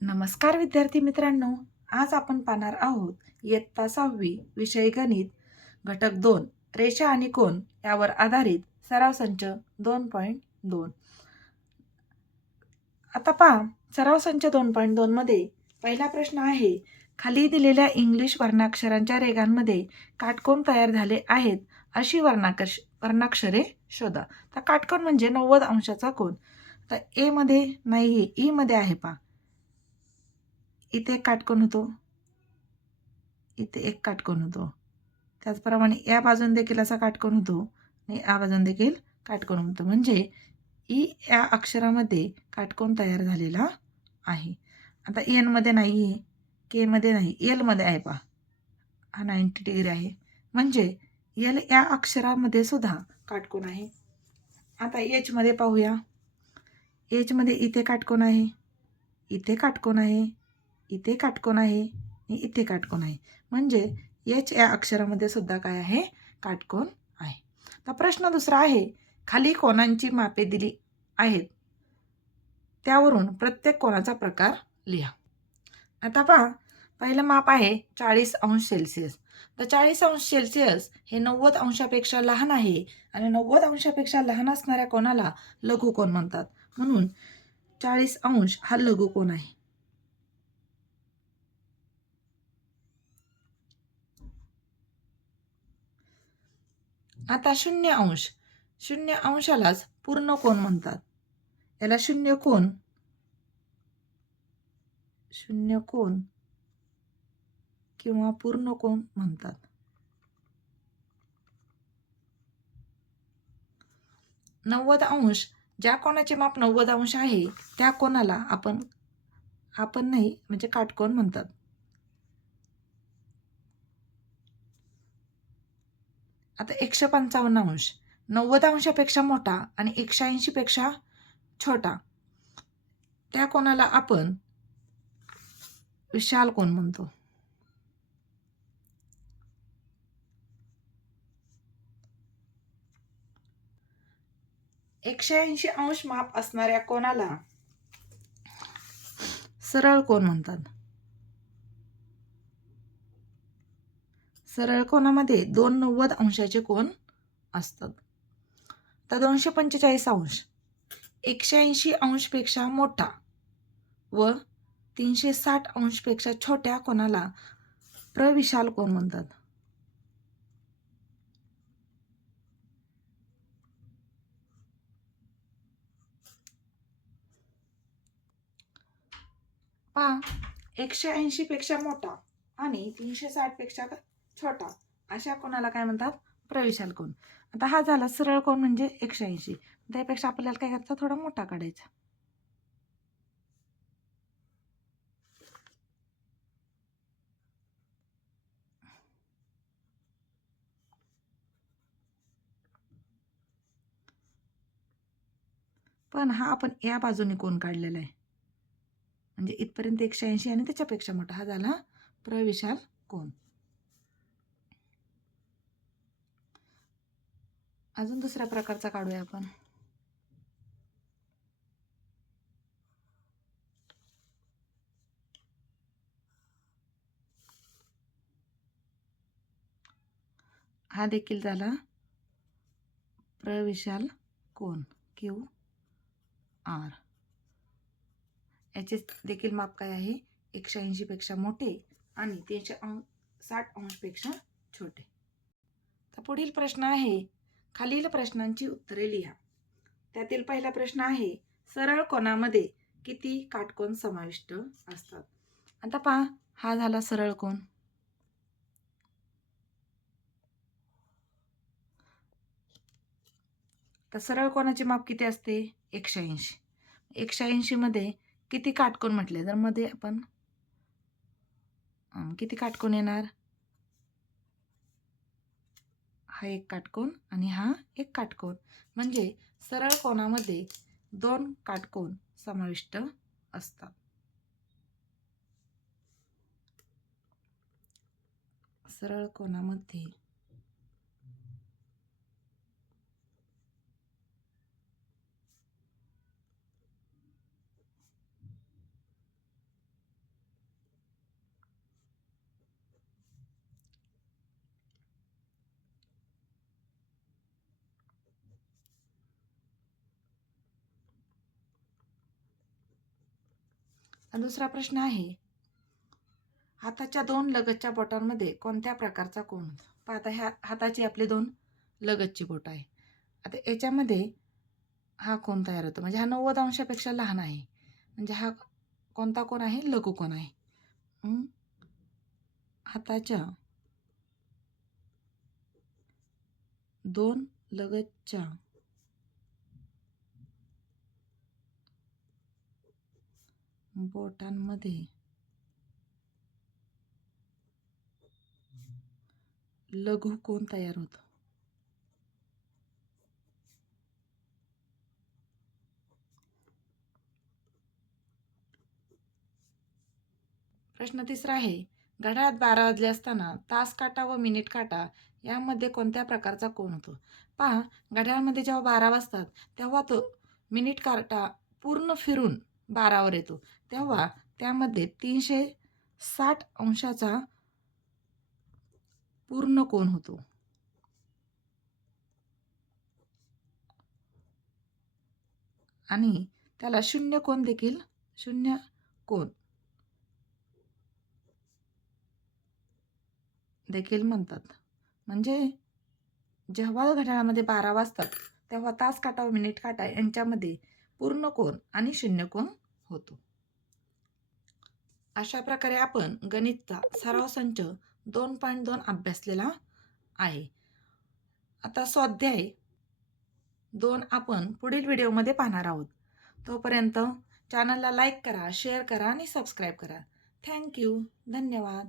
नमस्कार विद्यार्थी मित्रांनो. आज आपण पाहणार आहोत इयत्ता 6वी विषय गणित घटक 2 रेषा आणि कोन यावर आधारित सराव संच 2.2. आता पहा, सराव संच 2.2 मध्ये पहिला प्रश्न आहे, खाली दिलेल्या इंग्लिश वर्णाक्षरांच्या रेघांमध्ये काटकोन तयार झाले आहेत अशी वर्णाक्षरे शोधा. तर काटकोन म्हणजे 90 अंशाचा कोन. तर ए मध्ये नाही, ई मध्ये आहे. पहा, इथे एक काटकोन होतो, इथे एक काटकोन होतो. त्याचप्रमाणे या बाजून देखील असा काटकोन होतो आणि या बाजून देखील काटकोन होतो. म्हणजे ई या अक्षरामध्ये काटकोन तयार झालेला आहे. आता एन मध्ये नाही आहे, के मध्ये नाही, एल मध्ये आहे. पहा, हा 90 डिग्री आहे. म्हणजे एल या अक्षरामध्ये सुद्धा काटकोन आहे. आता एच मध्ये पाहूया. एच मध्ये इथे काटकोन आहे, इथे काटकोन आहे, इथे काटकोन आहे आणि इथे काटकोन आहे. म्हणजे एच या अक्षरामध्ये सुद्धा काय आहे? काटकोन आहे. तर प्रश्न दुसरा आहे, खाली कोनांची मापे दिली आहेत, त्यावरून प्रत्येक कोनाचा प्रकार लिहा. आता पहा, पहिलं माप आहे 40 अंश सेल्सिअस. तर 40 अंश सेल्सिअस हे 90 अंशापेक्षा लहान आहे आणि 90 अंशापेक्षा लहान असणाऱ्या कोनाला लघुकोन म्हणतात. म्हणून 40 अंश हा लघुकोन आहे. आता 0 अंशालाच पूर्ण कोन म्हणतात. याला शून्य कोन किंवा पूर्ण कोन म्हणतात. नव्वद अंश, ज्या कोनाचे माप 90 अंश आहे त्या कोनाला आपण नाही म्हणजे काटकोन म्हणतात. आता 155 अंश 90 अंशापेक्षा मोठा आणि 180 पेक्षा छोटा, त्या कोनाला आपण विशाल कोन म्हणतो. एकशे 80 अंश माप असणाऱ्या कोनाला सरळ कोन म्हणतात. सरळ कोनामध्ये 290 अंशाचे कोन असतात. तर 245 अंश 180 अंशपेक्षा मोठा व 360 अंशपेक्षा छोट्या कोनाला प्रविशाल कोन म्हणतात. पहा, 180 पेक्षा मोठा आणि 360 पेक्षा छोटा अशा कोनाला काय म्हणतात? प्रविशाल कोन. आता हा झाला सरळ कोन म्हणजे 180. त्यापेक्षा आपल्याला काय करायचं? थोडा मोठा काढायचा. पण हा आपण या बाजूने कोन काढलेला आहे. म्हणजे इथपर्यंत 180 आणि त्याच्यापेक्षा मोठा, हा झाला प्रविशाल कोन. अजून दुसऱ्या प्रकारचा काढूया आपण. हा देखील झाला प्रविशाल कोन क्यू आर. याचे देखील माप काय आहे? 180 पेक्षा मोठे आणि 360 अंशपेक्षा छोटे. तर पुढील प्रश्न आहे, खालील प्रश्नांची उत्तरे लिहा. त्यातील पहिला प्रश्न आहे, सरळ कोनामध्ये किती काटकोन समाविष्ट असतात? आता पहा, हा झाला सरळ कोन. तर सरळ कोनाचे माप किती असते? 180. 180 मध्ये किती काटकोन म्हटले तर मध्ये आपण किती काटकोन येणार? हा एक काटकोन आणि हा एक काटकोन. म्हणजे सरळ कोनामध्ये 2 काटकोन समाविष्ट असतात. सरळ कोनामध्ये दुसरा प्रश्न आहे, हाताच्या 2 लगतच्या बोटांमध्ये कोणत्या प्रकारचा कोन होतो? पहा आता ह्या हाताची आपली 2 लगतची बोट आहे. आता याच्यामध्ये हा कोन तयार होतो, म्हणजे हा 90 अंशापेक्षा लहान आहे. म्हणजे हा कोणता कोन आहे? लघुकोन आहे. हाताच्या 2 लगतच्या बोटांमध्ये लघुकोन तयार होतो. प्रश्न तिसरा आहे, घड्याळात 12 वाजले असताना तास काटा व मिनिट काटा यामध्ये कोणत्या प्रकारचा कोन होतो? पहा, घड्याळामध्ये जेव्हा 12 वाजतात तेव्हा तो मिनिट काटा पूर्ण फिरून 12 वर येतो, तेव्हा त्यामध्ये 360 अंशाचा पूर्ण कोन होतो. आणि त्याला शून्य कोन देखील म्हणतात. म्हणजे जेव्हा घड्याळामध्ये 12 वाजतात तेव्हा तास काटा व मिनिट काटा यांच्यामध्ये पूर्ण कोन आणि शून्य कोन होतो. अशा प्रकारे आपण गणितचा सराव संच 2.2 अभ्यासलेला आहे. आता स्वाध्याय 2 आपण पुढील व्हिडिओमध्ये पाहणार आहोत. तोपर्यंत चॅनलला लाईक करा, शेअर करा आणि सबस्क्राईब करा. थँक्यू. धन्यवाद.